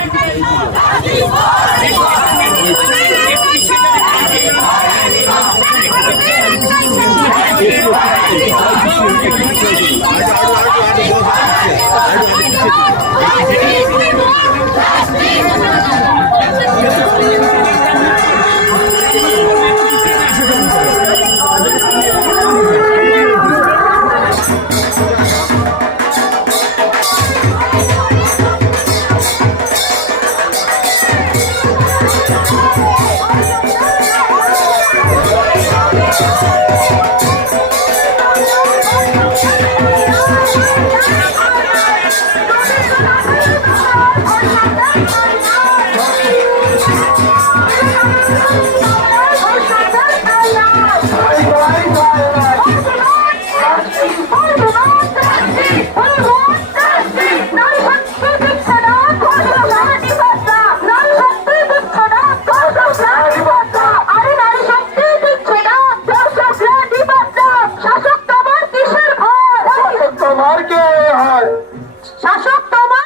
শাসক তোমার কে হয় শাসক তোমার